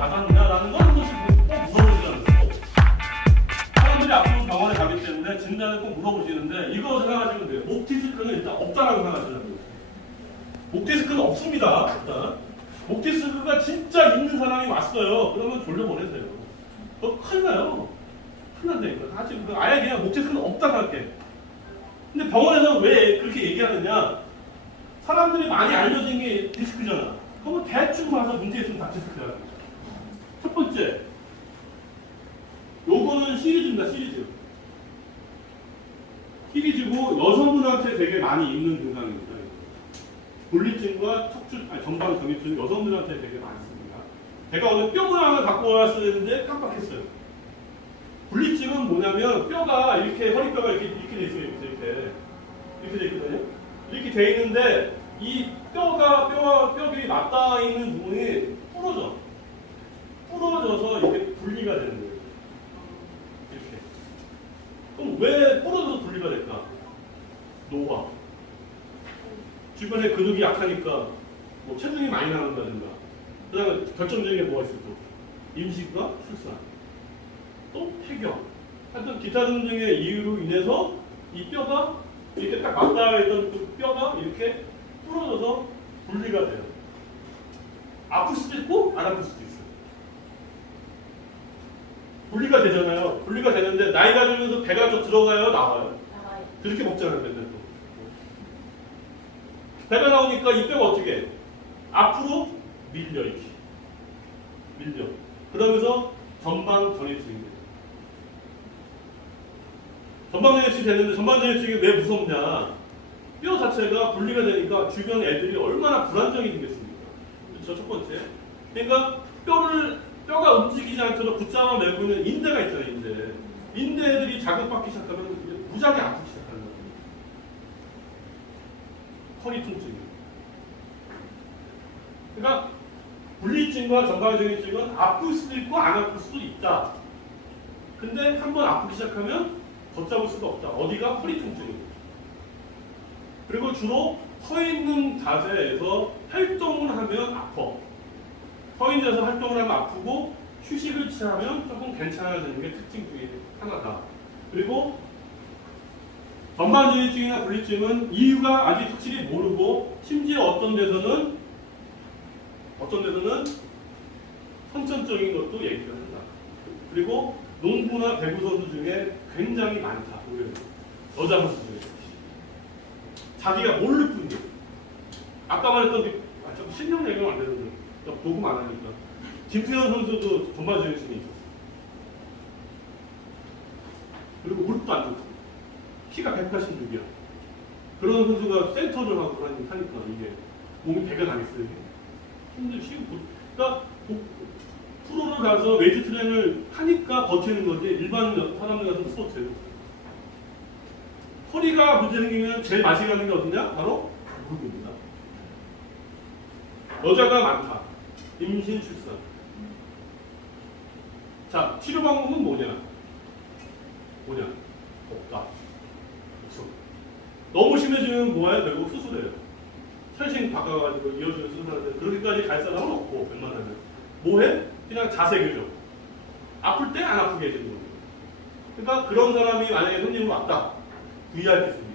받았냐라는 걸 한 번씩 꼭 물어보시라는 거예요. 사람들이 앞으로 병원에 가기 때문에 진단을 꼭 물어보시는데 이거 생각하시면 돼요. 목 디스크는 일단 없다라고 생각하시라고요. 목 디스크는 없습니다. 일단 목 디스크가 진짜 있는 사람이 왔어요. 그러면 돌려보내세요. 그거 큰일 나요. 큰일 난다니까. 사실 아예 그냥 목 디스크는 없다 생각해. 근데 병원에서 왜 그렇게 얘기하느냐? 사람들이 많이 알려진 게 디스크잖아. 그러면 대충 봐서 문제 있으면 다 디스크야. 첫 번째, 요거는 시리즈입니다. 시리즈고 여성분한테 되게 많이 있는 증상입니다. 분리증과 전방 정립증 여성들한테 되게 많습니다. 제가 오늘 뼈 모양을 갖고 왔어야 되는데 깜빡했어요. 분리증은 뭐냐면 뼈가 이렇게 허리뼈가 이렇게 돼 있어요. 이렇게 돼 있거든요. 이렇게 돼 있는데 이 뼈끼리 맞닿아 있는 부분이 부러져서 이렇게 분리가 되는 거예요. 이렇게. 그럼 왜 부러져서 분리가 될까? 노화. 주변에 근육이 약하니까 뭐 체중이 많이 나간다든가. 그 다음에 결정적인 게 뭐가 있을까? 임신과 출산. 또 폐경. 하여튼 기타 등등의 이유로 인해서 이 뼈가 이렇게 딱 맞닿아 있던 그 뼈가 이렇게 부러져서 분리가 돼요. 아플 수도 있고 안 아플 수도 있어요. 분리가 되잖아요. 분리가 되는데 나이가 들면서 배가 좀 들어가요, 나와요? 그렇게 먹잖아요, 맨날 또. 배가 나오니까 이 뼈가 어떻게 해? 앞으로 밀려 이렇게. 그러면서 전방 전이증이 돼요. 전방 전이증이 됐는데 전방 전이증이 왜 무섭냐? 뼈 자체가 분리가 되니까 주변 애들이 얼마나 불안정이 되겠습니까? 그렇죠, 첫 번째. 그러니까 뼈가 움직이지 않도록 붙잡아 매고 있는 인대가 있잖아요, 인대 애들이 자극받기 시작하면 무지하게 아프기 시작하는 거예요. 허리 통증이. 그러니까 분리증과 전방전이증은 아플 수도 있고 안 아플 수도 있다. 근데 한번 아프기 시작하면 걷잡을 수가 없다. 어디가? 허리 통증이에요. 그리고 주로 서 있는 자세에서 활동을 하면 아파. 서 있는 자세에서 활동을 하면 아프고 휴식을 취하면 조금 괜찮아지는 게 특징 중에 하나다. 그리고 전반전이증이나 분리증은 이유가 아직 확실히 모르고 심지어 어떤 데서는 선천적인 것도 얘기를 한다. 그리고 농구나 배구 선수 중에 굉장히 많다. 여자 선수 중에. 자기가 모를 뿐이에요. 아까 말했던 좀 실명 얘기하면 안 되는데 보고 안 하니까. 김태현 선수도 전반전이증이 있었어요. 그리고 무릎도 안 좋고 키가 186이야. 그런 선수가 센터를 하고 하니까 이게 몸이 배가 나겠어요. 힘들고. 그러니까 프로로 가서 웨이트 트레이닝을 하니까 버티는 거지 일반 사람들 같은 스포츠예요. 허리가 문제 생기면 제일 맛이 가는 게 어디냐? 바로 무릎입니다. 여자가 많다. 임신, 출산. 자, 치료 방법은 뭐냐? 없다. 없어. 너무 심해지면 뭐해야 되고 수술해요. 혈식 바꿔가지고 이어주는 수술하는데 그렇게까지 갈 사람은 없고 웬만하면. 뭐해? 그냥 자세 교정. 아플 때 안 아프게 해주는 거예요. 그러니까 그런 사람이 만약에 손님으로 왔다. VIP 손님.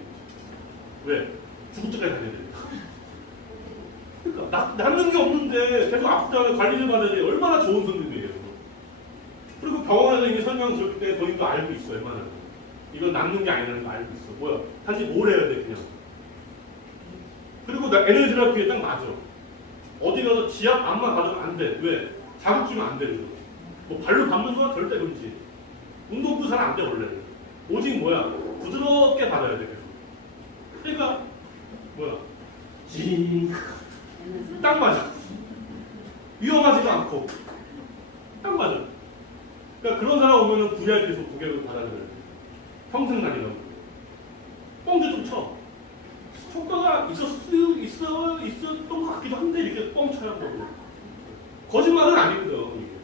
왜? 죽을 때까지 다녀야 되니까. 그러니까 낫는 게 없는데 계속 아프다고 관리를 받아야 돼. 얼마나 좋은 손님이에요. 그리고 병원에서 이게 설명 들을 때 본인도 알고 있어. 웬만하면. 이건 낫는 게 아니라는 거 알고 있어. 뭐야? 단지 뭘 해야 돼 그냥. 그리고 에너지 테라피에 딱 맞아. 어디 가서 지압 암만 받으면 안 돼. 왜? 자극 주면 안 되는 거. 뭐 발로 밟는 건 절대 금지. 운동도 잘 안 돼 원래는. 오직 뭐야? 부드럽게 받아야 돼 계속. 그러니까 뭐야? 딱 맞아. 위험하지도 않고 딱 맞아. 그러니까 그런 사람 오면은 VIP에서 고객을 받아줘야 돼. 평생 다니라고. 뻥도 좀 쳐. 효과가 있었던 것 같기도 한데 이렇게 뻥 쳐야 되고. 거짓말은 아니거든 이게.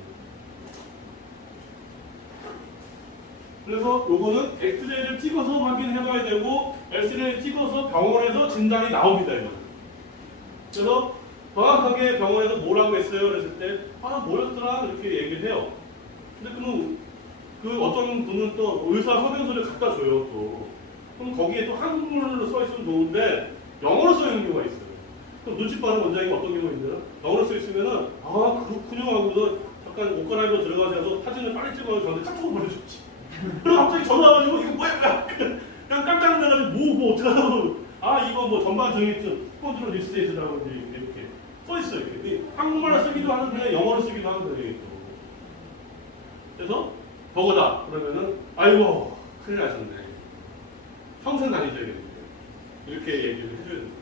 그래서 요거는 엑스레이를 찍어서 확인해봐야 되고 엑스레이를 찍어서 병원에서 진단이 나옵니다. 이거. 그래서 정확하게 병원에서 뭐라고 했어요? 그랬을 때, 뭐였더라? 이렇게 얘기를 해요. 근데 그 어떤 분은 또 의사 서명서를 갖다 줘요, 또. 그럼 거기에 또 한국말로 써 있으면 좋은데, 영어로 써 있는 경우가 있어요. 그럼 눈치 빠른 원장이 어떤 경우가 있나요? 영어로 써 있으면은, 그렇군요 하고서 잠깐 옷 갈아입고 들어가셔서 사진을 빨리 찍어서 저한테 카톡을 보내줬지. 그리고 갑자기 전화 와가지고, 이거 뭐야? 그냥 깜짝 놀라가지고, 뭐 어떡하라고. 이거 뭐 전반 정액증, 컨트롤 리스테이트라고 이렇게 써 있어요. 이렇게. 한국말로 쓰기도 하는데, 영어로 쓰기도 하는데, 그래서, 버거다. 그러면은, 아이고, 큰일 나셨네. 평생 다니셔야겠네요. 이렇게 얘기를 해줘야 됩니다.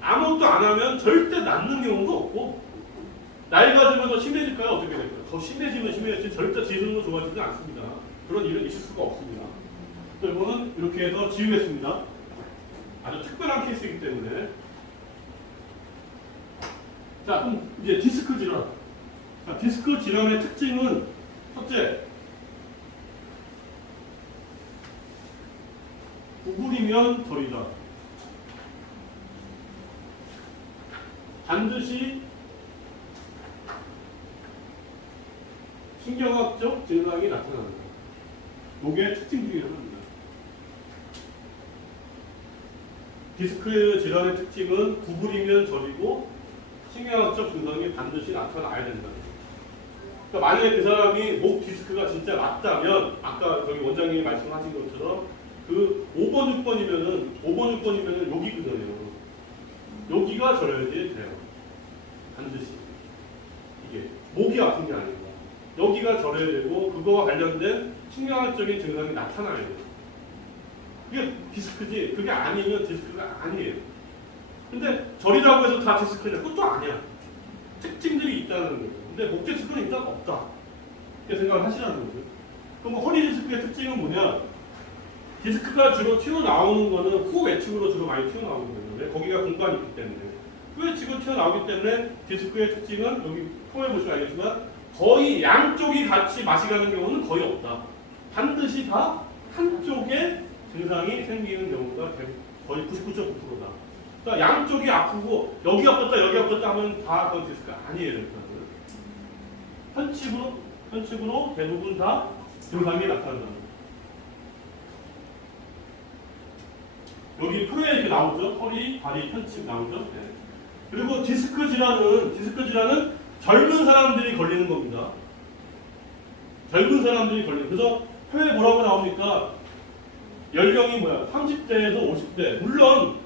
아무것도 안 하면 절대 낫는 경우도 없고, 나이가 들면 더 심해질까요? 어떻게 될까요? 더 심해지면 심해졌지, 절대 지속으로 좋아지지 않습니다. 그런 일은 있을 수가 없습니다. 또 이거는 이렇게 해서 지우겠습니다. 아주 특별한 케이스이기 때문에. 자, 그럼 이제 디스크 질환. 자, 디스크 질환의 특징은, 첫째, 구부리면 저리다. 반드시 신경학적 증상이 나타납니다. 이게 특징 중에 하나입니다. 디스크 질환의 특징은 구부리면 저리고 신경학적 증상이 반드시 나타나야 된다. 그러니까 만약에 그 사람이 목 디스크가 진짜 맞다면, 아까 저기 원장님이 말씀하신 것처럼 그 5번, 6번이면은 여기거든요. 여기가 저려야지 돼요. 반드시. 이게 목이 아픈 게 아니고 여기가 저려야 되고, 그거와 관련된 신경학적인 증상이 나타나야 돼요. 그게 디스크지, 그게 아니면 디스크가 아니에요. 근데 저리라고 해서 다 디스크냐? 그것도 아니야. 특징들이 있다는 거예요. 근데 목 디스크는 일단 없다. 이렇게 생각을 하시라는 거죠. 그럼 허리 디스크의 특징은 뭐냐? 디스크가 주로 튀어나오는 거는 후 외측으로 주로 많이 튀어나오거든요. 왜? 거기가 공간이 있기 때문에. 후 외측으로 튀어나오기 때문에 디스크의 특징은 여기 통해 보시면 알겠지만 거의 양쪽이 같이 맛이 가는 경우는 거의 없다. 반드시 다 한쪽에 증상이 생기는 경우가 거의 99.9%다. 그러니까 양쪽이 아프고 여기 아팠다 여기 아팠다 하면 다 그 디스크가 아니에요. 편측으로 대부분 다 증상이 나타난다. 여기 표에 이렇게 나오죠. 허리, 다리, 편측 나오죠. 네. 그리고 디스크 질환은 젊은 사람들이 걸리는 겁니다. 젊은 사람들이 걸리는. 그래서 표에 뭐라고 나옵니까? 연령이 30대에서 50대. 물론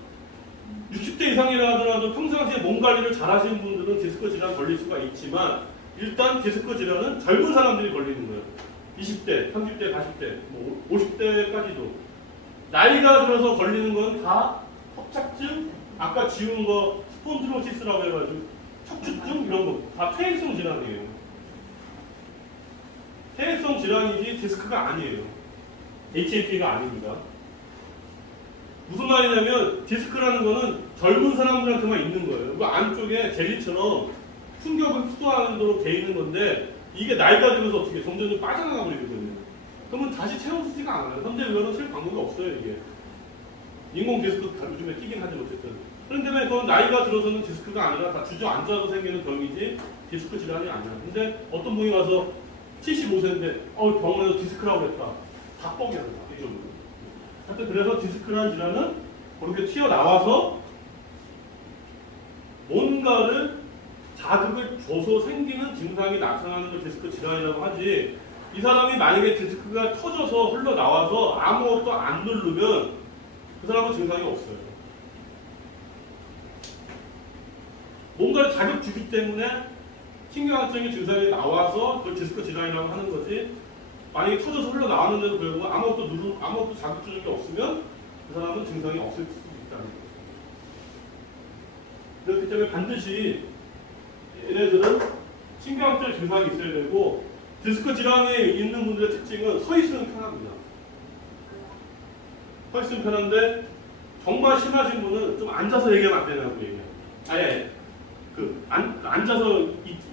60대 이상이라 하더라도 평상시에 몸 관리를 잘 하시는 분들은 디스크 질환 걸릴 수가 있지만, 일단 디스크 질환은 젊은 사람들이 걸리는 거예요. 20대, 30대, 40대, 50대까지도. 나이가 들어서 걸리는 건 다 협착증, 아까 지운 거 스폰디로시스라고 해가지고 척추증 이런 거 다 퇴행성 질환이에요. 퇴행성 질환이지 디스크가 아니에요. HAP가 아닙니다. 무슨 말이냐면 디스크라는 거는 젊은 사람들한테만 있는 거예요. 그 안쪽에 젤리처럼 충격을 흡수하도록 돼 있는 건데, 이게 나이가 들면서 어떻게 점점 빠져나가 버리거든요. 그러면 다시 채워지지가 않아요. 현대의학은 쓸 방법이 없어요, 이게. 인공 디스크 요즘에 끼긴 하죠, 어쨌든. 그런데 그건 나이가 들어서는 디스크가 아니라 다 주저앉아서 생기는 병이지 디스크 질환이 아니야. 근데 어떤 분이 와서 75세인데 병원에서 디스크라고 했다. 다 뻥이야, 이 정도. 하여튼 그래서 디스크라는 질환은 그렇게 튀어나와서 뭔가를 자극을 줘서 생기는 증상이 나타나는 걸 디스크 질환이라고 하지, 이 사람이 만약에 디스크가 터져서 흘러나와서 아무것도 안 누르면 그 사람은 증상이 없어요. 뭔가를 자극 주기 때문에 신경학적인 증상이 나와서 그걸 디스크 질환이라고 하는 거지, 만약에 터져서 흘러나왔는데도 불구하고 아무것도 자극 주는 게 없으면 그 사람은 증상이 없을 수 있다는 거죠. 그렇기 때문에 반드시 얘네들은 신경학적 증상이 있어야 되고, 디스크 질환에 있는 분들의 특징은 서 있으면 편합니다. 서 있으면 편한데 정말 심하신 분은 좀 앉아서 얘기하면 안 되냐고 얘기해요. 아예 앉아서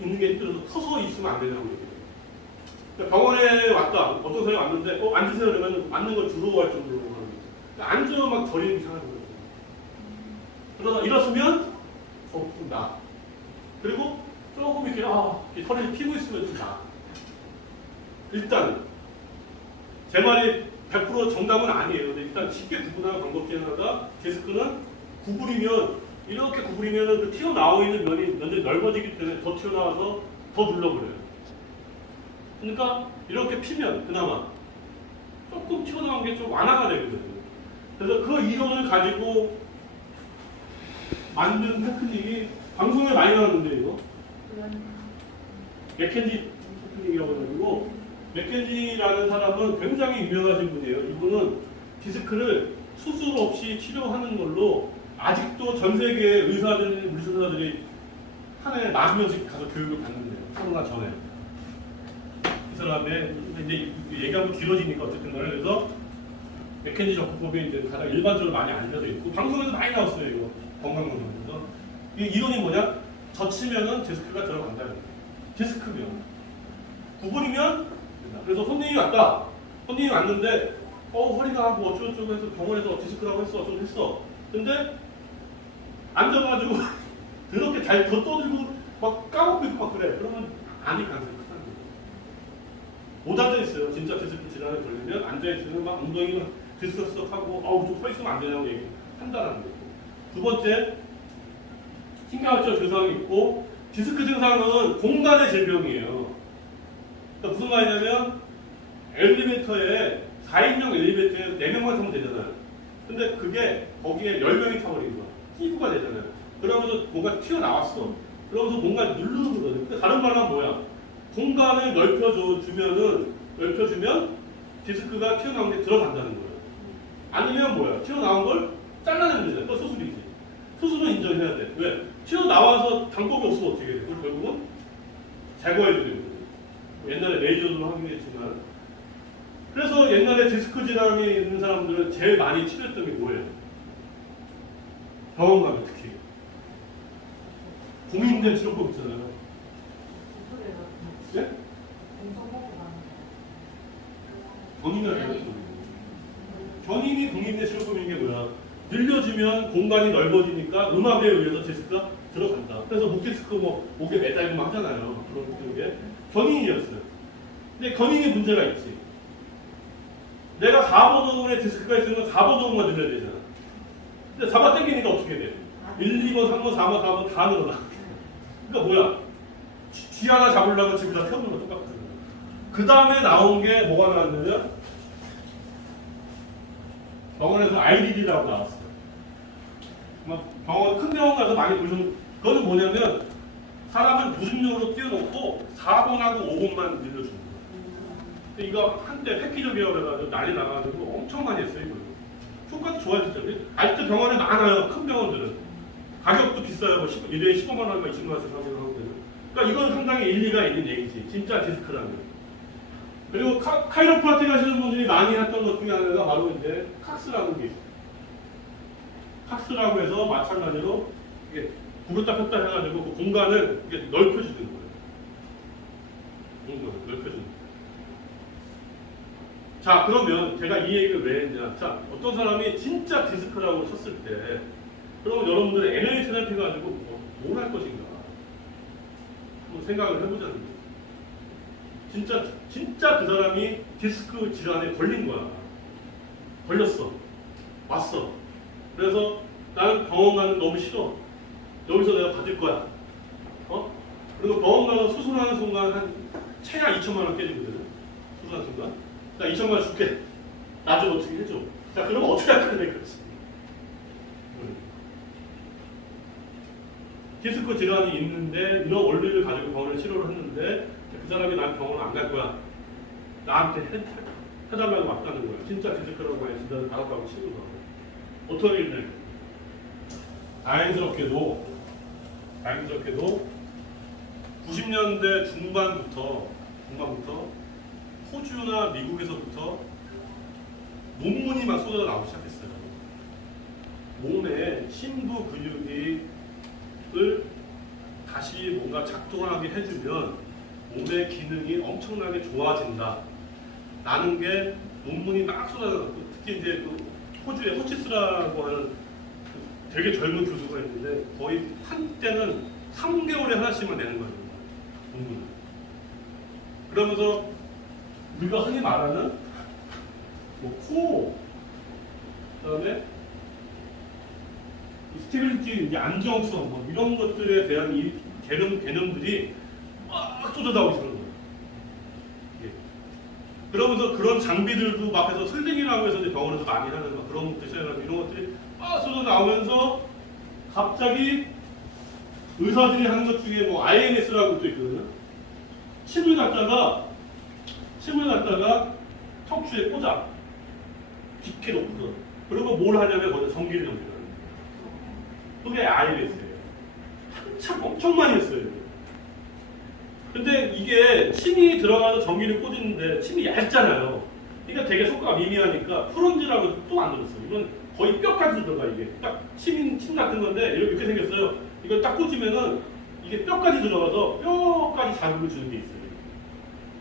있는 게 힘들어서 서서 있으면 안 되냐고 얘기해요. 그러니까 병원에 왔다. 어떤 사람이 왔는데 앉으세요 그러면 앉는 걸 두려워할 정도로 하는 거예요. 그러니까 앉으면 막 저리는 이상한 거예요. 그러다 일어서면 좀 나. 그리고 조금 이렇게 이렇게 털이 피고 있으면 좀 나아. 일단 제 말이 100% 정답은 아니에요. 근데 일단 쉽게 구분하는 방법 중에 하나가 디스크는 구부리면 이렇게 구부리면 그 튀어나와 있는 면이 완전히 넓어지기 때문에 더 튀어나와서 더 눌러버려요. 그러니까 이렇게 피면 그나마 조금 튀어나온 게 좀 완화가 되거든요. 그래서 그 이론을 가지고 만든 테크닉이 방송에 많이 나왔는데 이거 맥켄지 테크닉이라고 해가지고 맥켄지라는 사람은 굉장히 유명하신 분이에요. 이분은 디스크를 수술 없이 치료하는 걸로 아직도 전 세계 의사들, 물리치료사들이 한 해에 40명씩 가서 교육을 받는데요. 코로나 전에. 이 사람의 이제 얘기하면 길어지니까 어쨌든 간에 그래서 맥켄지 접근법이 이제 가장 일반적으로 많이 알려져 있고 방송에도 많이 나왔어요. 이거 건강방송에서. 이 이론이 뭐냐? 젖히면은 디스크가 들어간다는 거예요. 디스크면 구부리면 된다. 그래서 손님이 왔다. 손님이 왔는데 허리가 하고 어쩌고저쩌고 해서 병원에서 디스크라고 했어 어쩌고 했어. 근데 앉아가지고 그렇게 더 떠들고 막 까먹고 있고 막 그래. 그러면 아닐 가능성이 크다는 거예요. 못 앉아있어요. 진짜 디스크 질환에 걸리면 앉아있으면 막 엉덩이가 들썩들썩하고 좀 서 있으면 안 되냐고 얘기한다는 거예요. 두 번째, 신경학적 증상이 있고 디스크 증상은 공간의 질병이에요. 그러니까 무슨 말이냐면 엘리베이터에 4인용 엘리베이터에 4명만 타면 되잖아요. 근데 그게 거기에 10명이 타버린 거야. 끼부가 되잖아요. 그러면서 뭔가 튀어나왔어. 그러면서 뭔가 누르는 거거든. 근데 다른 말은 뭐야? 공간을 넓혀주면 디스크가 튀어나온 게 들어간다는 거예요. 아니면 뭐야? 튀어나온 걸 잘라내면 되잖아. 그거 수술이지. 수술은 인정해야 돼. 왜? 튀어나와서 방법이 없으면 어떻게 돼? 그걸 결국은 제거해줘야 되거든. 옛날에 레이저도 하긴 했지만. 그래서 옛날에 디스크 질환이 있는 사람들은 제일 많이 치료했던 게 뭐예요? 병원 가면 특히. 공인된 치료법 있잖아요. 네? 견인이 공인된 치료법인 게 뭐야? 늘려주면 공간이 넓어지니까 음압에 의해서 디스크가 들어간다. 그래서 목 디스크 목에 매달리고 하잖아요. 그런 게 견인이었어요. 근데 견인이 문제가 있지. 내가 4번호에 디스크가 있으면 4번호만 늘려야 되잖아. 근데 잡아 당기니까 어떻게 돼? 1, 2번, 3번, 4번, 4번 다 늘어나. 그러니까 뭐야? 뒤 하나 잡으려고 지금 다 태우는 거 똑같거든. 그 다음에 나온 게 뭐가 나왔냐면 병원에서 IDD라고 나왔어요. 큰 병원 가서 많이 보시는 그거는 뭐냐면 사람을 무중력으로 띄워놓고 4번하고 5번만 늘려주는 거예요. 이거 한때 획기적이라고 해가지고 난리 나가지고 엄청 많이 했어요. 이거. 효과도 좋아졌죠. 아직도 병원에 많아요. 큰 병원들은. 가격도 비싸요. 뭐 1회에 15만 원이나 20만 원씩 하거든요. 그러니까 이건 상당히 일리가 있는 얘기지. 진짜 디스크라는. 그리고 카이로프라틱 하시는 분들이 많이 했던 것 중에 하나가 바로 이제 칵스라는 게 있어요. 칵스라고 해서 마찬가지로 이게 굽었다 폈다 해가지고 그 공간을 이게 넓혀주는 거예요. 공간을 넓혀주는 거예요. 자, 그러면 제가 이 얘기를 왜 했냐. 자, 어떤 사람이 진짜 디스크라고 쳤을 때 그러면 여러분들은 에너지 테라피가지고 뭘 할 것인가 한번 생각을 해보자는 거예요. 진짜 그 사람이 디스크 질환에 걸린 거야. 걸렸어. 왔어. 그래서 나는 병원 가는 거 너무 싫어. 여기서 내가 받을 거야. 그리고 병원 가서 수술하는 순간 한 최하 2천만 원 깨지거든. 수술하는 순간. 나 2천만 원 줄게. 나 좀 어떻게 해줘. 자, 그러면 어떻게 할 거냐 이거지. 디스크 질환이 있는데 이런 원리를 가지고 병원에 치료를 했는데 그 사람이 난 병원 안 갈 거야. 나한테 해달라고 왔다는 거야. 진짜 디스크라고 만약 진단을 받았다고 치고서 어떻게 일을 다행스럽게도 90년대 중반부터 호주나 미국에서부터 논문이 막 쏟아 나오기 시작했어요. 몸에 심부 근육을 다시 뭔가 작동하게 해주면 몸의 기능이 엄청나게 좋아진다. 라는 게 논문이 막 쏟아나고 특히 이제 그 호주의 허치스라고 하는 되게 젊은 교수가 있는데 거의 한때는 3개월에 하나씩만 내는 거예요. 공부는. 그러면서 우리가 흔히 말하는 뭐 코어, 그다음에 스테빌리티, 이제 안정성, 뭐 이런 것들에 대한 이 개념들이 막 쏟아나오기 시작하는 거예요. 예. 그러면서 그런 장비들도 막 해서 슬링이라고 해서 이제 병원에서 많이 하는 막 그런 것들 시작해가지고 이런 것들이 막 쏟아나오면서 갑자기 의사들이 하는 것 중에 뭐 INS라고 또 있거든요. 침을 갖다가 척추에 꽂아. 깊게 놓고서. 그리고 뭘 하냐면 거기서 전기를 연결하는 거예요. 그게 INS예요. 한참 엄청 많이 했어요. 근데 이게 침이 들어가서 전기를 꽂는데 침이 얇잖아요. 그러니까 되게 효과가 미미하니까 프론즈라고 또 만들었어요. 이건 거의 뼈까지 들어가. 이게 딱 침 같은 건데 이렇게 생겼어요. 이걸 딱 꽂으면은 이게 뼈까지 들어가서 뼈까지 자극을 주는 게 있어요.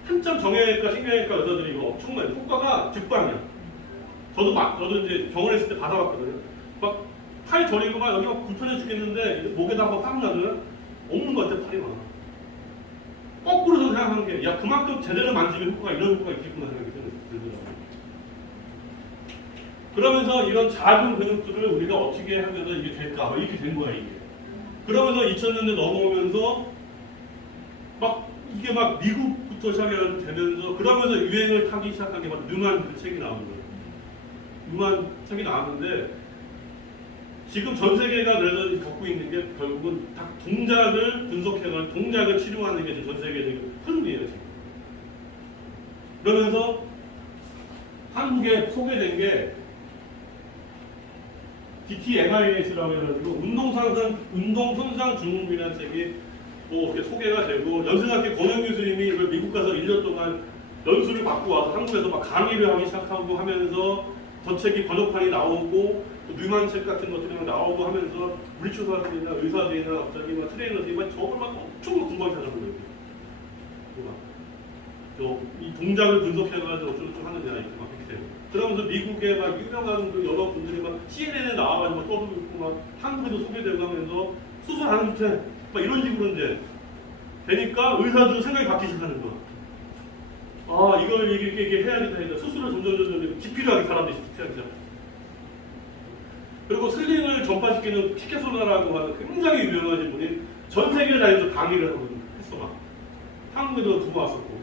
한참 정형외과, 신경외과 의사들이 이거 엄청나요. 효과가 즉방이야. 저도 이제 병원에 있을 때 받아봤거든요. 막 팔 저리고 막 여기 막 불편해 죽겠는데 목에다 한번 팍 놔두면 없는 것 같아. 팔이 많아. 거꾸로 생각하는 게, 야, 그만큼 제대로 만지면 효과가 이런 효과가 있겠구나 생각이 들더라고요. 그러면서 이런 작은 근육들을 우리가 어떻게 하면 이게 될까? 이렇게 된 거야, 이게. 그러면서 2000년대 넘어오면서 이게 막 미국부터 시작되면서 그러면서 유행을 타기 시작한 게 막 뉴만 그 책이 나오는 거예요. 뉴만 책이 나왔는데 지금 전 세계가 그래서 겪고 있는 게 결국은 다 동작을 분석해서 동작을 치료하는 게 전 세계적인 흐름이에요, 지금. 그러면서 한국에 소개된 게 DTMIS라고 해가지고 운동손상 증후군이라는 책이 뭐 이렇게 소개가 되고, 연세대학교 권영 교수님이 이걸 미국 가서 1년 동안 연수를 받고 와서 한국에서 막 강의를 하기 시작하고 하면서 저 책이 번역판이 나오고 뉴만 책 같은 것들이 막 나오고 하면서 물리치료사들이나 의사들이나 갑자기 막 트레이너들이 막 저걸 막 엄청 궁금하게 찾아보는 거예요. 이 동작을 분석해가지고 어쩌고 하느냐 이렇게 막 이렇게 되고. 그러면서 미국의 막 유명한 그 여러 분들이 막 CNN에 나와가지고 막 떠들고 있고 막 한국에도 소개되고 하면서 수술하는 밑에 막 이런 식으로 이제 되니까 의사들은 생각이 바뀌기 시작하는 거야. 아, 이걸 이렇게 해야겠다. 수술을 점점 기필하게 사람들이 시작하기 시작. 그리고 슬링을 전파시키는 피케솔라라고 하는 굉장히 유명하신 분이 전 세계를 다니면서 강의를 하고 했어. 막 한국에도 두고 왔었고.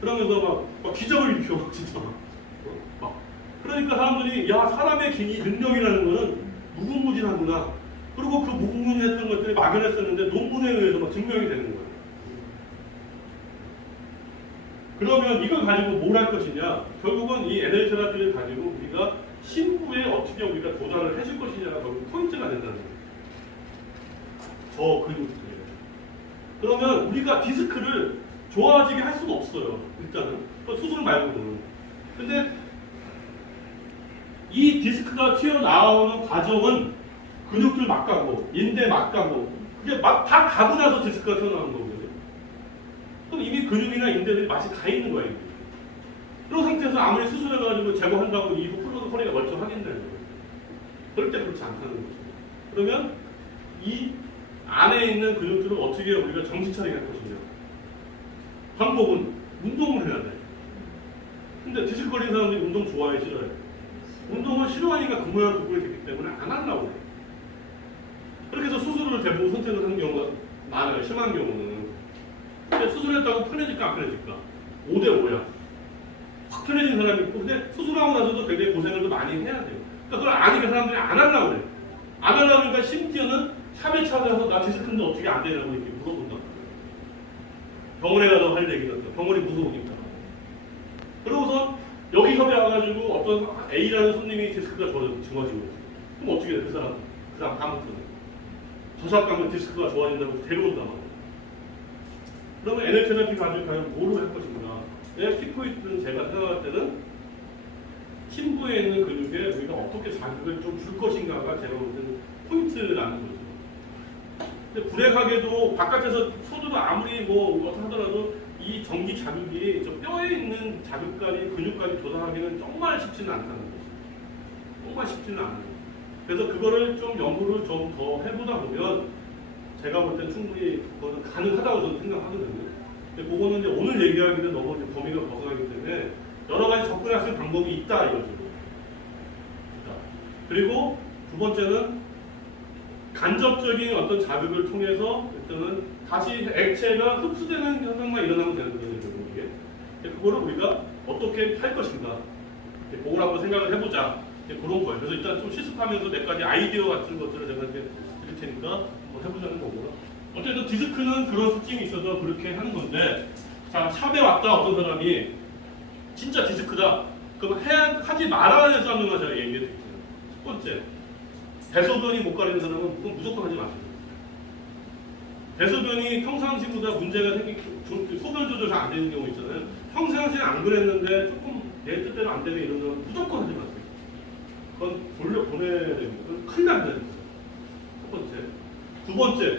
그러면서 막 기적을 일으켜 진짜 막. 그러니까 사람들이, 야, 사람의 이 능력이라는 거는 무궁무진하구나. 그리고 그 무궁무진했던 것들이 막연했었는데 논문에 의해서 막 증명이 되는 거예요. 그러면 이걸 가지고 뭘 할 것이냐? 결국은 이 NL 테라피를 가지고 우리가 신부에 어떻게 우리가 도달을 해줄 것이냐가 결국 포인트가 된다는 거예요. 저 근육들이에요. 그러면 우리가 디스크를 좋아지게 할 수가 없어요. 일단은 수술 말고는. 근데 이 디스크가 튀어나오는 과정은 근육들 막 가고 인대 막 가고 그게 막 다 가고 나서 디스크가 튀어나오는 거거든요. 그럼 이미 근육이나 인대들이 맛이 가 있는 거예요. 그런 상태에서 아무리 수술해가지고 제거한다고 이 허리가 멀쩡하겠나요? 절대 그렇지 않다는 거죠. 그러면 이 안에 있는 근육들을 어떻게 우리가 정신 차리게 할 것이냐. 방법은 운동을 해야 돼. 근데 디스크 걸린 사람들이 운동 좋아해, 싫어해? 운동을 싫어하니까 그 모양 그 꼴이 됐기 때문에 안 하려고 해. 그렇게 해서 수술을 대부분 선택을 하는 경우가 많아요, 심한 경우는. 근데 수술했다고 편해질까 안 편해질까? 5대 5야. 확 편해진 사람이 있고, 근데 수술하고 나서도 굉장히 고생을 많이 해야 돼요. 그러니까 그걸 아니까 사람들이 안 하려고 그래. 안 하려고 하니까 심지어는 샵에 찾아서 나 디스크인데 어떻게 안 되냐고 이렇게 물어본다. 병원에 가서 할 얘기 같다. 병원이 무서우니까. 그러고서 여기 섭외 와가지고 어떤 A라는 손님이 디스크가 좋아지고 있어. 그럼 어떻게 돼? 그 사람 다음부터는. 저 사람 디스크가 좋아진다고 데려온단 말이야. 그러면 NL 테라피 가지고 과연 뭐로 할 것인가? 내가 키포인트는 제가 생각할 때는 심부에 있는 근육에 우리가 어떻게 자극을 좀 줄 것인가가 제가 볼 때는 포인트라는 거죠. 근데 불행하게도 바깥에서 손으로 아무리 뭐 어떻게 하더라도 이 전기 자극이 저 뼈에 있는 자극까지 근육까지 조달하기는 정말 쉽지는 않다는 거죠. 정말 쉽지는 않아요. 그래서 그거를 좀 연구를 좀 더 해보다 보면 제가 볼 때 충분히 그거는 가능하다고 저는 생각하거든요. 근데 그거는 이제 오늘 얘기하기는 너무 이제 범위가 벗어나기 때문에 여러 가지 접근할 수 있는 방법이 있다 이거죠. 그리고 두 번째는 간접적인 어떤 자극을 통해서 일단은 다시 액체가 흡수되는 현상만 일어나면 되는 거예요. 이게. 그거를 우리가 어떻게 할 것인가. 그걸 한번 생각을 해보자. 그런 거예요. 그래서 일단 좀 실습하면서 몇 가지 아이디어 같은 것들을 제가 이제 드릴 테니까 한번 해보자는 거고요. 어쨌든 디스크는 그런 특징이 있어서 그렇게 하는 건데, 자, 샵에 왔다 어떤 사람이 진짜 디스크다. 그럼 하지 말아야 될 사람들만 제가 얘기해 드릴게요. 첫 번째, 대소변이 못 가리는 사람은 그건 무조건 하지 마세요. 대소변이 평상시보다 문제가 생기고 소변 조절 잘 안 되는 경우 있잖아요. 평상시에 안 그랬는데 조금 내 뜻대로 안 되는 이런 사람은 무조건 하지 마세요. 그건 돌려 보내야 됩니다. 그건 큰일 난다는 거예요. 첫 번째. 두 번째,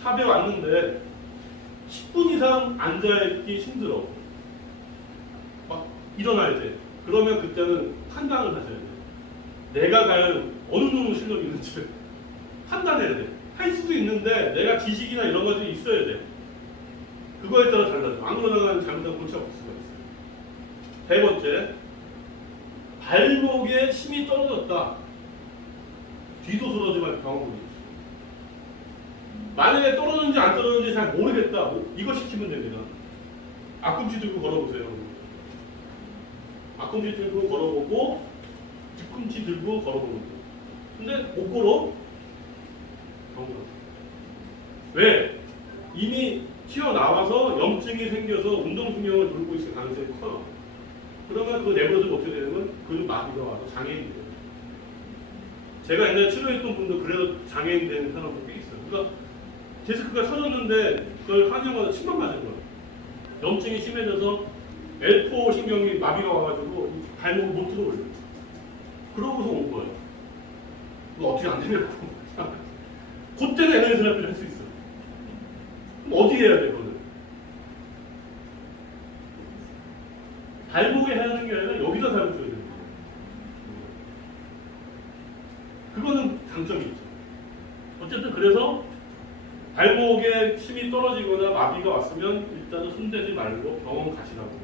샵에 왔는데 10분 이상 앉아있기 힘들어. 막 일어나야 돼. 그러면 그때는 판단을 하셔야 돼. 내가 과연 어느 정도 실력이 있는지 판단해야 돼. 할 수도 있는데 내가 지식이나 이런 것들이 있어야 돼. 그거에 따라 달라져. 안 그러다가 잘못하면 골치 아플 수가 있어요. 세 번째, 발목에 힘이 떨어졌다. 뒤도 돌아오지 말고 병원 보기. 만약에 떨어졌는지 안 떨어졌는지 잘 모르겠다. 이거 시키면 됩니다. 앞꿈치 들고 걸어보세요. 앞꿈치 들고 걸어보고 뒤꿈치 들고 걸어보는 거예요. 근데 못 걸어? 병원 가세요. 왜? 이미 튀어나와서 염증이 생겨서 운동신경을 돌고 있을 가능성이 커요. 그러면 그 내버려두면 어떻게 되냐면 근육 마비가 와서 장애인이 돼요. 제가 옛날에 치료했던 분도 그래서 장애인 된 사람도 꽤 있어요. 그러니까 디스크가 터졌는데 그걸 한의원가서 침만 맞은 거예요. 염증이 심해져서 L4 신경이 마비가 와가지고 발목을 못 들어올려요. 그러고서 온 거예요. 이거 어떻게 안 되냐고. 그때는 에너지 테라피를 할 수 있어요. 그럼 어디 해야 돼, 그거는? 발목에 해야 하는 게 아니라 여기다 사용줘야 되는 거예요. 그거는 장점이 있죠. 어쨌든 그래서 발목에 힘이 떨어지거나 마비가 왔으면 일단은 손대지 말고 병원 가시라고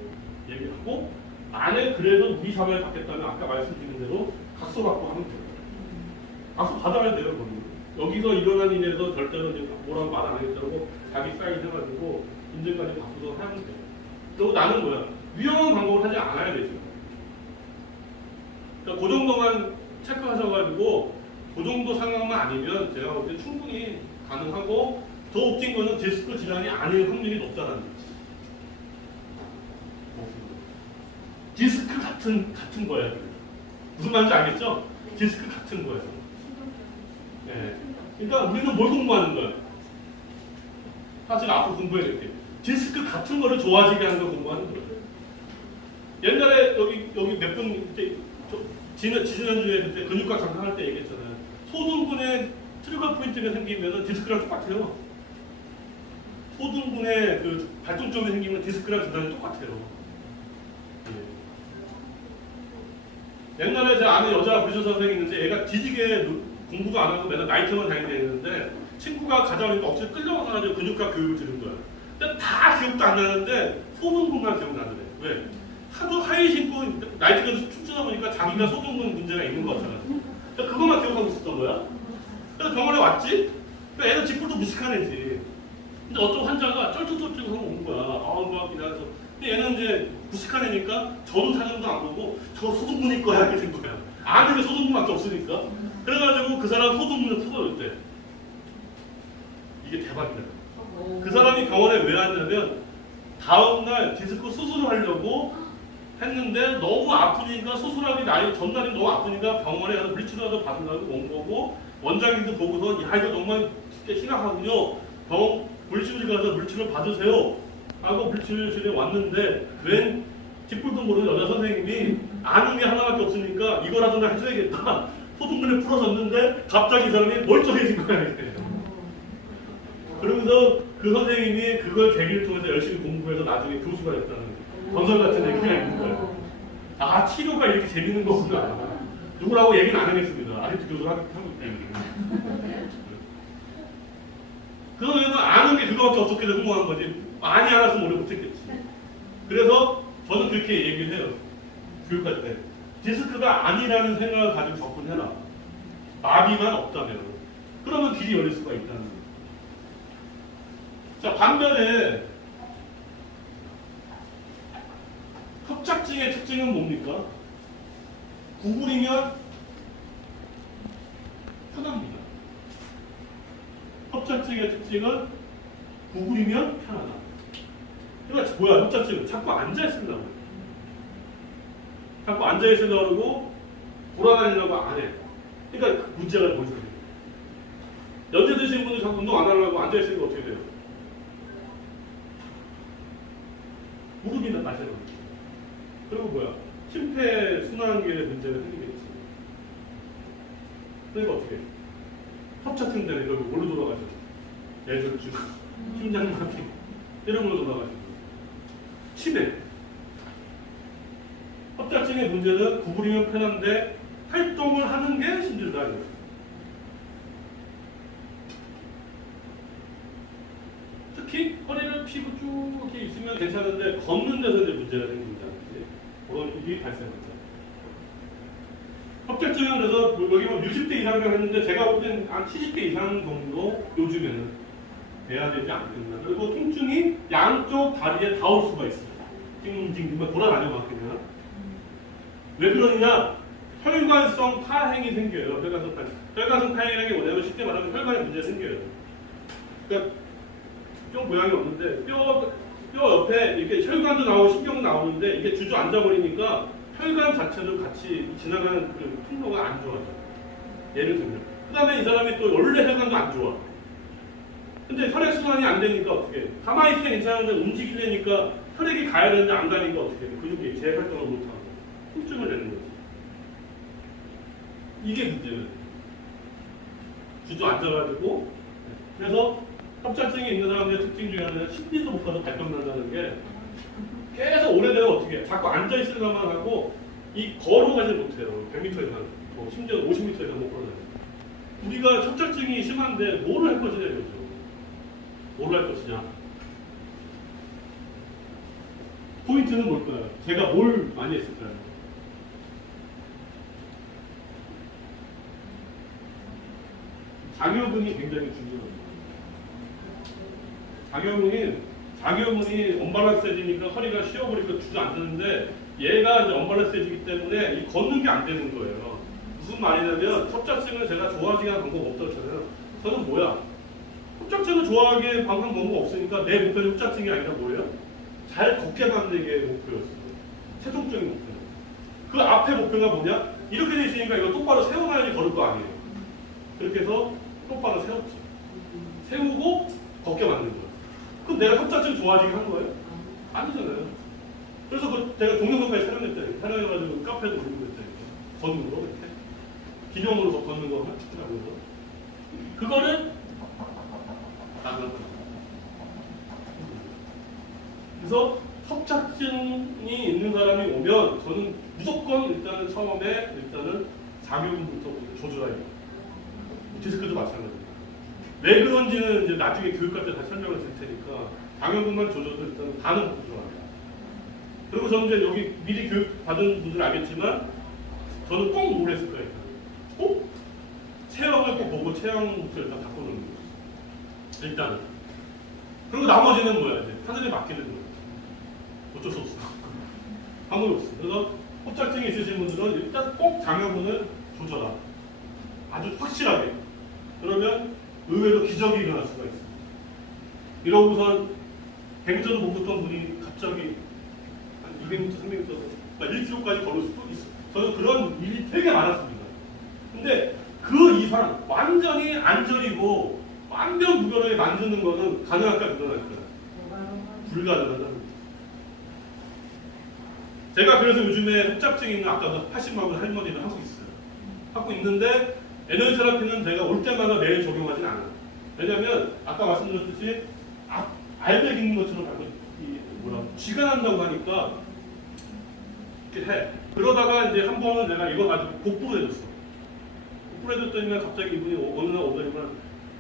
얘기하고, 안에 그래도 우리 사회에 받겠다면 아까 말씀드린 대로 각서 받고 하면 돼요. 각서 받아야 돼요, 그건. 여기서 일어난 일에서 절대로 이제 뭐라고 말 안 하겠다고 자기 사인 해가지고 인증까지 받고서 하면 돼요. 그리고 나는 뭐야? 위험한 방법을 하지 않아야 되죠. 그러니까 그 정도만 체크하셔가지고 그 정도 상황만 아니면 제가 볼 때 충분히 가능하고, 더 웃긴 거는 디스크 질환이 아닐 확률이 높다는 거지. 디스크 같은 거예요. 무슨 말인지 알겠죠? 디스크 같은 거예요. 네. 그러니까 우리는 뭘 공부하는 거야? 사실 앞으로 공부해야 될 게. 디스크 같은 거를 좋아지게 하는 걸 공부하는 거예요. 옛날에 여기 몇 분 지난주에 그때 근육과 장사할 때 얘기했잖아요. 소등근에 트리거 포인트가 생기면 디스크랑 똑같아요. 소등근에 그 발동점이 생기면 디스크랑 증상이 똑같아요. 예. 옛날에 제 아는 여자 부조 선생이 있는데 얘가 뒤지게 공부도 안 하고 맨날 나이트만 다니게 했는데 친구가 가자니까 억지로 끌려가서 근육과 교육을 들은 거야. 근데 다 기억도 안 나는데 소등근만 기억나더래. 왜? 하도 하이 신고 나이트에서 춤추다 보니까 자기가 소등근 문제가 있는 거 같잖아. 그러니까 그것만 기억하고 있었던 거야. 그래서 병원에 왔지? 그러니까 애는 뒷불도 무식한 애지. 근데 어떤 환자가 쩔쩔쩔쩔 하고 온 거야. 막 이래서. 근데 얘는 이제 무식한 애니까 전후 사정도 안 보고 저 소등근일 거야 이렇게 된 거야. 아는 게 소등근밖에 없으니까. 그래가지고 그 사람 소등근을 풀어줬대. 이게 대박이다. 그 사람이 병원에 왜 왔냐면 다음날 디스크 수술을 하려고 했는데 너무 아프니까 수술하기 전날이 너무 아프니까 병원에 가서 물리치료도 받으려고 온 거고, 원장님도 보고서 야 이거 정말 진짜 심각하군요. 병원 물리치료실 가서 물리치료 받으세요 하고 물리치료실에 왔는데 웬 뒷불도 모르는 여자 선생님이 아는 게 하나밖에 없으니까 이거라도 나 해줘야겠다. 소등근을 풀어줬는데 갑자기 이 사람이 멀쩡해진 거야. 이렇게. 그러면서 그 선생님이 그걸 계기를 통해서 열심히 공부해서 나중에 교수가 됐다는 건설 같은 얘기가 있는 거예요. 아, 치료가 이렇게 재밌는 거구나. 누구라고 얘기는 안 하겠습니다. 아직도 교수를 하고 있기 때문에. 그러면 아는 게 그거밖에 없었기 때문에 성공한 거지. 많이 알았으면 오래 못했겠지. 그래서 저는 그렇게 얘기를 해요. 교육할 때. 디스크가 아니라는 생각을 가지고 접근해라. 마비만 없다면. 그러면 길이 열릴 수가 있다는 거예요. 자, 반면에 협착증의 특징은 뭡니까? 구부리면 편합니다. 협착증의 특징은 구부리면 편하다. 그러니까 뭐야, 협착증은 자꾸 앉아있으려고. 자꾸 앉아있으려고 그러고 돌아다니려고 안 해. 그러니까 문제가 뭐죠? 연세 드신 분들 자꾸 운동 안 하려고 앉아있으니까 어떻게 돼요? 무릎이 낮아요. 그리고 뭐야? 심폐순환계에 문제가 생기겠지. 그러니까 어떻게 해? 협착증 때문에 결국 뭘로 돌아가죠? 뇌졸중, 심장마비 이런 걸로 돌아가죠. 치매. 협착증의 문제는 구부리면 편한데 활동을 하는 게 힘들다. 특히 허리를 펴고 쭉 이렇게 있으면 괜찮은데 걷는 데서 이제 문제가 생긴다. 그런 일이 발생하죠. 협착증은 그래서 여기 뭐 60대 이상이라고 했는데 제가 볼 때는 한 70대 이상 정도 요즘에는 돼야 되지 않겠나. 그리고 통증이 양쪽 다리에 닿을 수가 있어요. 지금 돌아다녀 그냥. 왜 그러느냐? 혈관성 파행이 생겨요. 혈관성 파행. 혈관성 파행이라는 게 뭐냐면 쉽게 말하면 혈관에 문제가 생겨요. 그러니까 뼈 모양이 없는데 뼈 옆에 이렇게 혈관도 나오고 신경도 나오는데 이게 주저앉아 버리니까 혈관 자체도 같이 지나가는 그 통로가 안 좋아져. 예를 들면. 그 다음에 이 사람이 또 원래 혈관도 안 좋아. 근데 혈액순환이 안 되니까 어떻게 해? 가만히 있으면 괜찮은데 움직이려니까 혈액이 가야 되는데 안 가니까 어떻게 해? 근육이 재활동을 못하고 통증을 내는 거지. 이게 문제는. 주저앉아가지고 그래서 협착증이 있는 사람들의 특징 중에 하나는 심리도 못 가서 발병난다는 게 계속 오래되면 어떻게 해? 자꾸 앉아있을 것만 하고 이 걸어가지 못해요. 100m 이상, 심지어 50m 이상 못 걸어가요. 우리가 협착증이 심한데 뭐를 할 것이냐 이거죠. 뭘 할 것이냐. 포인트는 뭘까요? 제가 뭘 많이 했을까요? 장요근이 굉장히 중요합니다. 장요근이 언밸런스해지니까 허리가 쉬어버리니까 주저앉는데 얘가 이제 언밸런스해지기 때문에 이 걷는 게 안 되는 거예요. 무슨 말이냐면 협착증을 제가 좋아하게 하는 방법 없다고 했잖아요. 저는 뭐야? 협착증을 좋아하게 하는 방법 없으니까 내 목표는 협착증이 아니라 뭐예요? 잘 걷게 만드는 게 목표였어요. 최종적인 목표. 그 앞에 목표가 뭐냐? 이렇게 돼 있으니까 이거 똑바로 세워놔야지 걸을 거 아니에요. 그렇게 해서 똑바로 세웠지. 세우고 걷게 만든 거예요. 그럼 내가 협착증 좋아지게 한 거예요? 아니잖아요. 그래서 제가 동영상까지 촬영했다니까. 촬영해가지고 카페도 올리고 했다니까. 걷는 거 이렇게. 기념으로 걷는 거 하라고 해서. 그거를 그래서 협착증이 있는 사람이 오면 저는 무조건 일단은 처음에 장요근부터 조절해야 돼요. 디스크도 마찬가지입니다. 왜 그런지는 이제 나중에 교육할 때 다시 설명을 드릴 테니까 장요근만 조절도 일단 반은 조절합니다. 그리고 저는 이제 여기 미리 교육 받은 분들은 알겠지만 저는 꼭 뭘 했을 거예요. 꼭 체형을 꼭 보고 체형부터 일단 바꿔놓는 거예요. 일단은. 그리고 나머지는 뭐야 이제 하늘에 맡기는 거예요. 어쩔 수 없어. 방법이 없어. 그래서 협착증이 있으신 분들은 일단 꼭 장요근을 조절하라. 아주 확실하게. 그러면 의외로 기적이 일어날 수가 있어요. 이러고선 100m도 못 걷던 분이 갑자기 한 200m, 300m, 1km까지 걸을 수도 있어요. 저는 그런 일이 되게 많았습니다. 근데 그 이상 완전히 안 저리고 완전 무결하게 만드는 거는 가능할까 불가능할까요? 불가능하다. 제가 그래서 요즘에 협착증 있는 아까 80만 할머니를 하고 있어요. 하고 있는데 에너지 테라피는 제가 올 때마다 매일 적용하진 않아요. 왜냐면 아까 말씀드렸듯이 알백 있는 것처럼 쥐가 난다고 하니까 이렇게 해. 그러다가 이제 한 번은 내가 이거 가지고 복부를 해줬어. 뿔에줬더니만 갑자기 이분이 어느 날 오더니만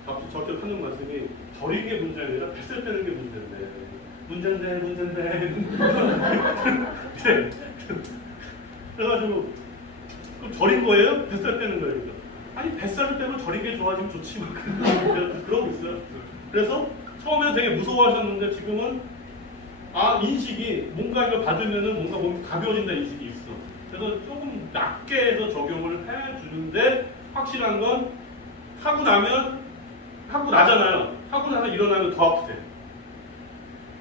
갑자기 저렇게 하는 말씀이 저리는 게 문제가 아니라 뱃살 빼는 게 문제인데. 네. 그래가지고 그럼 저린 거예요? 뱃살 빼는 거예요? 그러니까. 아니 뱃살을 빼면 저린 게 좋아지면 좋지 막 그러고 있어요. 그래서 처음에는 되게 무서워하셨는데 지금은 인식이 뭔가 이걸 받으면은 뭔가 몸이 가벼워진다 인식이 있어. 그래서 조금 낮게 해서 적용을 해주는데 확실한 건 하고 나잖아요. 하고 나서 일어나면 더 아프대.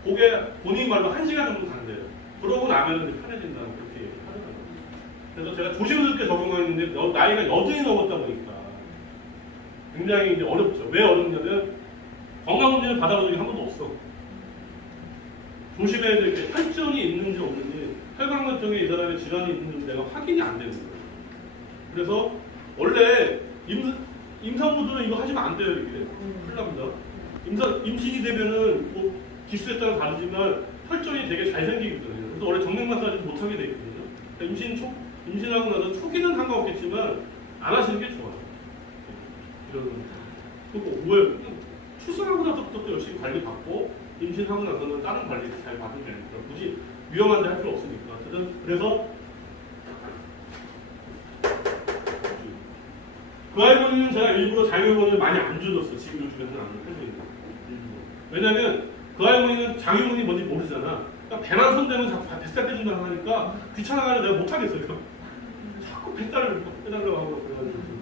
그게 본인 말로 1시간 정도 간대요. 그러고 나면은 편해진다 그렇게 하더라고요. 그래서 제가 조심스럽게 적용하는데 나이가 여전히 넘었다 보니까 굉장히 이제 어렵죠. 왜 어렵냐면 건강 문제는 받아본 적이 한 번도 없어. 조심해야 될 게 혈전이 있는지 없는지 혈관계통에 이 사람의 질환이 있는지 내가 확인이 안 되는 거예요. 그래서 원래 임산부들은 이거 하시면 안 돼요. 이게 큰일 납니다. 임신이 되면은 뭐 기수에 따라 다르지만 혈전이 되게 잘 생기거든요. 그래서 원래 정맥 마사지 못하게 돼 있거든요. 그러니까 임신하고 나서 초기는 상관없겠지만 안 하시는 게 좋아요. 이런 그리고 뭐예요? 출산하고 나서부터 또 열심히 관리 받고 임신하고 나서는 다른 관리 잘 받으면 되니까 굳이 위험한데 할 필요 없으니까. 어쨌든 그래서 그 할머니는 제가 일부러 장유분을 많이 안 줘줬어. 지금 요즘에는 안 해주고 있는 왜냐면 그 할머니는 장유분이 뭔지 모르잖아. 그러니까 배만 손대면 자꾸 뱃살 빼준다고 하니까 귀찮아가지고 내가 못하겠어요. 자꾸 뱃살을 빼달라고 하고 그래가지고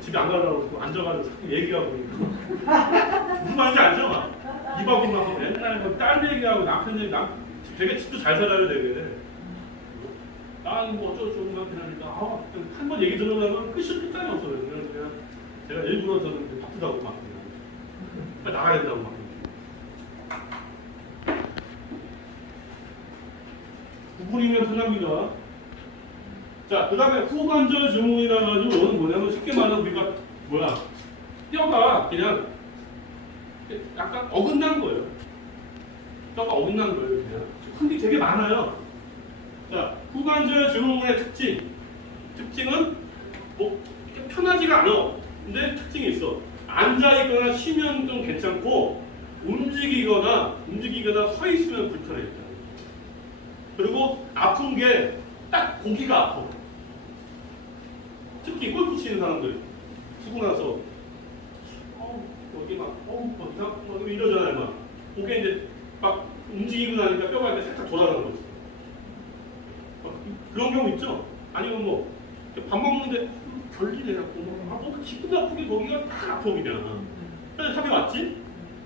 집에 안 가려고 그러고 앉아가지고 자꾸 얘기하고 무슨 말인지 알죠? 이바구만 하고 맨날 딸 얘기하고 남편 얘기 되게 집도 잘 살아야 되게 뭐 어쩌고저쩌고 그러니까 한 번 얘기 들으면 끝장이 없어요. 그래서 제가 일부러 저는 바쁘다고 막 나가야 된다고 막 9분이면 끝납니다. 자, 그 다음에 후관절 증후군이라 가지고 이건 뭐냐면 쉽게 말하면 우리가 뼈가 그냥 약간 어긋난 거예요. 뼈가 어긋난 거예요. 그냥 흔히 되게 많아요. 자, 후관절 증후군의 특징은 뭐 편하지가 않아. 근데 특징이 있어. 앉아 있거나 쉬면 좀 괜찮고 움직이거나 서 있으면 불편해. 그리고 아픈 게 딱 고기가 아파. 특히 골프 치는 사람들 쓰고 나서 여기 막 이러잖아요. 막 그게 이제 막 움직이고 나니까 뼈가 이렇게 살짝 돌아가는 거지. 그런 경우 있죠? 아니면 뭐 밥 먹는데 별일이 자꾸 뭐 기분 나쁘게 거기가 딱 아파 그냥. 그래서 합의 왔지?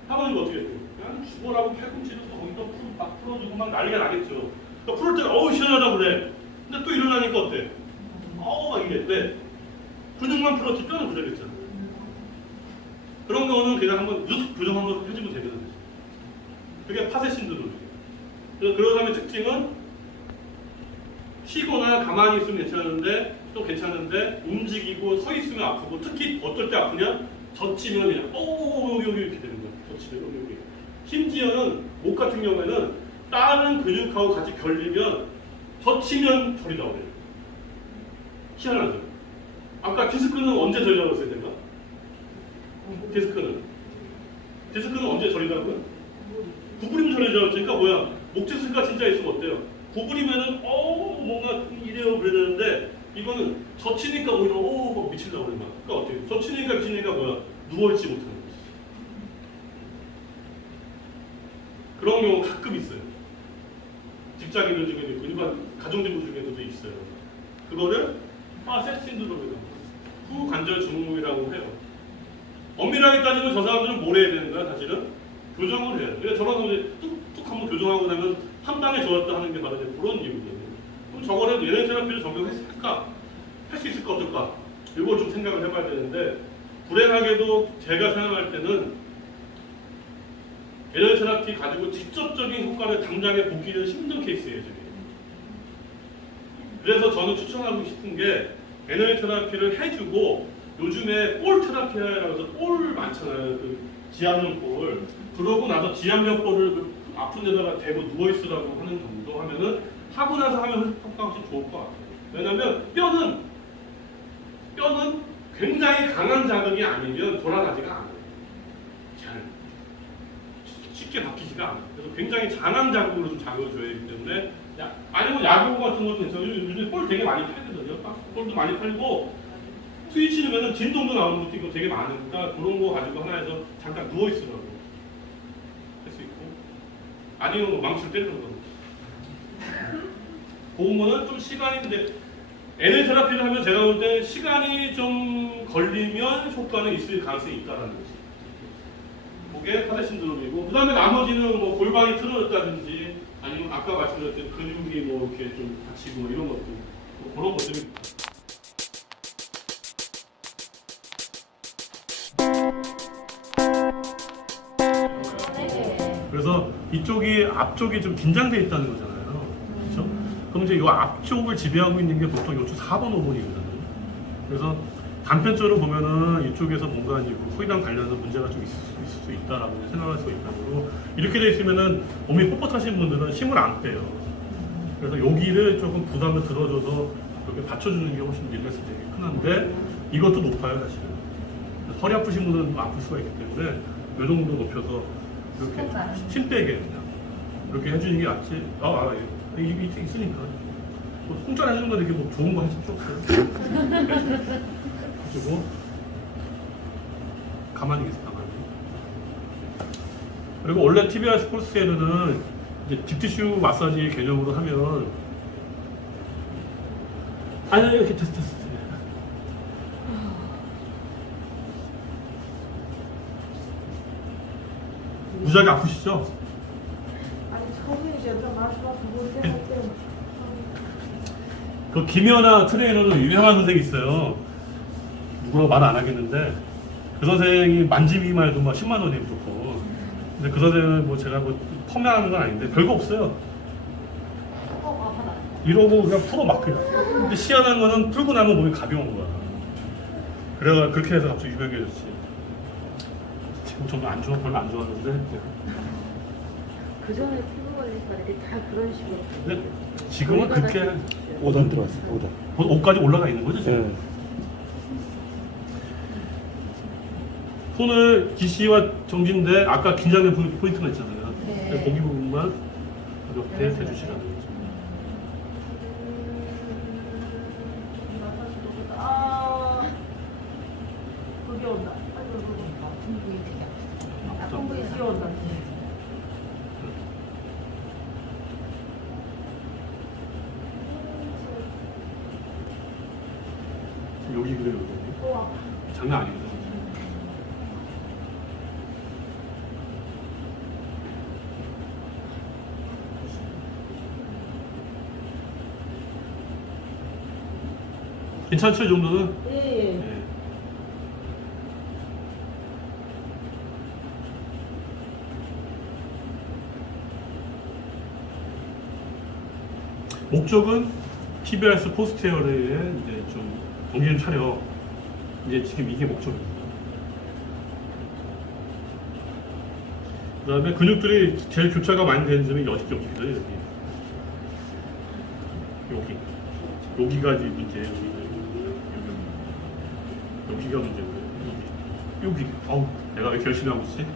하버니가 어떻게 했어? 그냥 죽어라고 팔꿈치를 거기다 막 풀어주고 막 난리가 나겠죠. 풀을 때 시원하다 그래. 근데 또 일어나니까 어때? 막 이래. 왜? 근육만 풀었지 뼈는 그대로있잖아. 그런 경우는 그냥 한번 교정 한번 해주면 되거든요. 그게 파세 신드롬이에요. 그래서 그런 사람의 특징은 쉬거나 가만히 있으면 괜찮은데 움직이고 서 있으면 아프고 특히 어떨 때 아프냐? 젖히면 그냥 여기 이렇게 되는 거야. 젖히면 여기. 심지어는 목 같은 경우에는 다른 근육하고 같이 결리면 젖히면 저리다 그래요. 희한하죠? 아까 디스크는 언제 저리라고 했어야 된가? 디스크는 언제 저리다고요? 구부리면 저리라고 했으니까 뭐야? 목 디스크가 진짜 있으면 어때요? 구부리면은 뭔가 이래요 그러는데 이거는 젖히니까 오히려 막 미친다고 그러는 거야. 그러니까 어떻게? 젖히니까 미치니까 뭐야? 누워있지 못하는 거지. 그런 경우 가끔 있어요. 직장인들 중에도 있고 일반 가정주부 중에도 있어요. 그거를 파세 신드롬이라고 후관절 증후군이라고 해요. 엄밀하게 따지면 저 사람들은 뭘 해야 되는 거야? 사실은 교정을 해야 돼. 그러니까 저런 놈들이 뚝뚝 한번 교정하고 나면 한 방에 좋았다 하는 게 바로 그런 이유거든요. 그럼 저거를 예능 테라피를 적용했을까? 할 수 있을까 어떨까? 이걸 좀 생각을 해봐야 되는데 불행하게도 제가 생각할 때는 예능 테라피 가지고 직접적인 효과를 당장에 보기는 힘든 케이스예요. 저게. 그래서 저는 추천하고 싶은 게 에너지 테라피를 해주고 요즘에 볼 테라피라고 해서 볼 많잖아요. 그 지압력 볼. 그러고 나서 지압력 볼을 그 아픈 데다가 대고 누워있으라고 하는 정도 하면은 하고 나서 하면 효과가 훨씬 좋을 것 같아요. 왜냐면 뼈는 뼈는 굉장히 강한 자극이 아니면 돌아가지가 않아요. 잘 쉽게 바뀌지가 않아요. 그래서 굉장히 강한 자극으로 좀 자극을 줘야 되기 때문에 아니면 야구 같은 것도 있어요. 요즘 볼 되게 많이 팔거든요. 볼도 많이 팔고 스위치 누르면 진동도 나오는 것도 있고 되게 많으니까 그런 거 가지고 하나에서 잠깐 누워 있으라고 할 수 있고 아니면 뭐 망치로 때리는 거. 그런 거는 좀 시간인데 NL 테라피를 하면 제가 볼 때 시간이 좀 걸리면 효과는 있을 가능성이 있다는 거지. 그게 파데 신드롬이고 그 다음에 나머지는 뭐 골반이 틀어졌다든지 아니면 아까 말씀드렸던 근육이 뭐 이렇게 좀 다치고 이런 것들 뭐 그런 것들이 그래서 이쪽이 앞쪽이 좀 긴장돼 있다는 거잖아요. 그렇죠? 그럼 이제 이 앞쪽을 지배하고 있는 게 보통 요쪽 4번, 5번이거든요. 그래서 단편적으로 보면은 이쪽에서 뭔가 이제 후이랑 관련해서 문제가 좀 있을 수 있다라고 생각할 수 있다고. 이렇게 돼 있으면은 몸이 뻣뻣하신 분들은 힘을 안 빼요. 그래서 여기를 조금 부담을 들어줘서 이렇게 받쳐주는 게 훨씬 릴렉스 되게 편한데 이것도 높아요 사실은. 허리 아프신 분은 아플 수가 있기 때문에 이 정도 높여서 이렇게 힘 빼게 그냥 이렇게 해주는 게 낫지. 입이 있으니까. 뭐 공짜로 해주는 건 이렇게 뭐 좋은 거 하실 필요 없어요. 그리고 가만히 계세요. 가만히. 그리고 원래 TBR 스포츠에는 이제 딥티슈 마사지 개념으로 하면 아니 이렇게 됐어. 무지하게 아프시죠? 아니 처음이죠. 마지막 두 번째 할 때. 그 김연아 트레이너는 유명한 선생이 있어요. 누구라고 말 안 하겠는데 그 선생이 만지기만 해도 막 10만 원이 무조건. 근데 그 선생은 뭐 제가 뭐 펌하는 건 아닌데 별거 없어요. 이러고 그냥 풀어 막 그냥. 근데 희한한 거는 풀고 나면 몸이 가벼운 거야. 그래가 그렇게 해서 갑자기 유명해졌지. 지금 정말 안 좋아, 별로 안 좋았는데. 그 전에 피부 관리사들이 다 그런 식으로. 근데 지금은 그렇게 5단 들어왔어요. 5단. 옷까지 올라가 있는 거죠 지금. 네. 손을 기시와 정지인데 아까 긴장된 포인트가 있잖아요. 네. 거기 부분만 이렇게 해주시라는 거죠. 아, 그게 온다. 풍부이 뛰어온다. 여기 그래요. 여기. 장난 아닙니다. 괜찮죠 이 정도는? 예. 네. 목적은 TBRS 포스테어레에 이제 좀 정신 차려. 이제 지금 이게 목적입니다. 그 다음에 근육들이 제일 교차가 많이 되는 점이 여기거든요. 여기가 이제 문제예요. 여기가 문제고요. 여기. 어우, 내가 왜 열심히 하고 있지?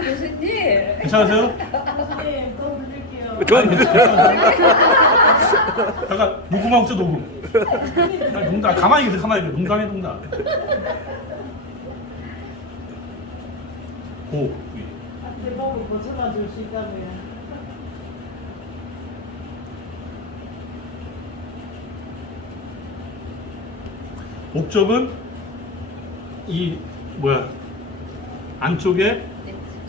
교수님. 괜찮으세요? 네, 더 부를게요. 잠깐 녹음하고 있죠 녹음. 농담 가만히 계세요. 가만히 계세요. 농담해 농담. 고. 제 몸을 벗어나 줄 수 있다고요. 목적은 이 안쪽에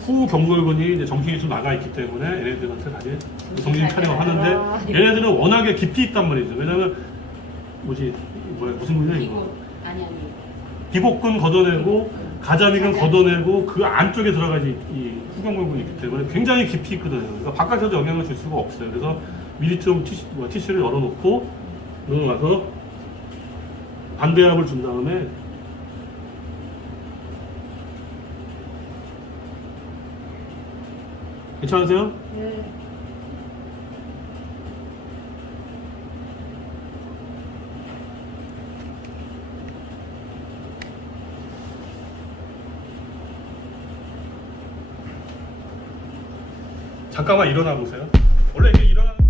후 경골근이 이제 정신이 좀 나가 있기 때문에 얘네들한테 다시 정신 차려 하는데 얘네들은 워낙에 깊이 있단 말이죠. 왜냐면 무슨 근이야 이거? 아니. 기복근 걷어내고 가자미근 걷어내고 그 안쪽에 들어가지 이 후경골근이 있기 때문에 굉장히 깊이 있거든요. 그러니까 바깥에서 영향을 줄 수가 없어요. 그래서 미리 좀 티슈를 열어놓고 들어가서 반대압을 준 다음에 괜찮으세요? 네. 잠깐만 일어나 보세요. 원래 이게 일어나는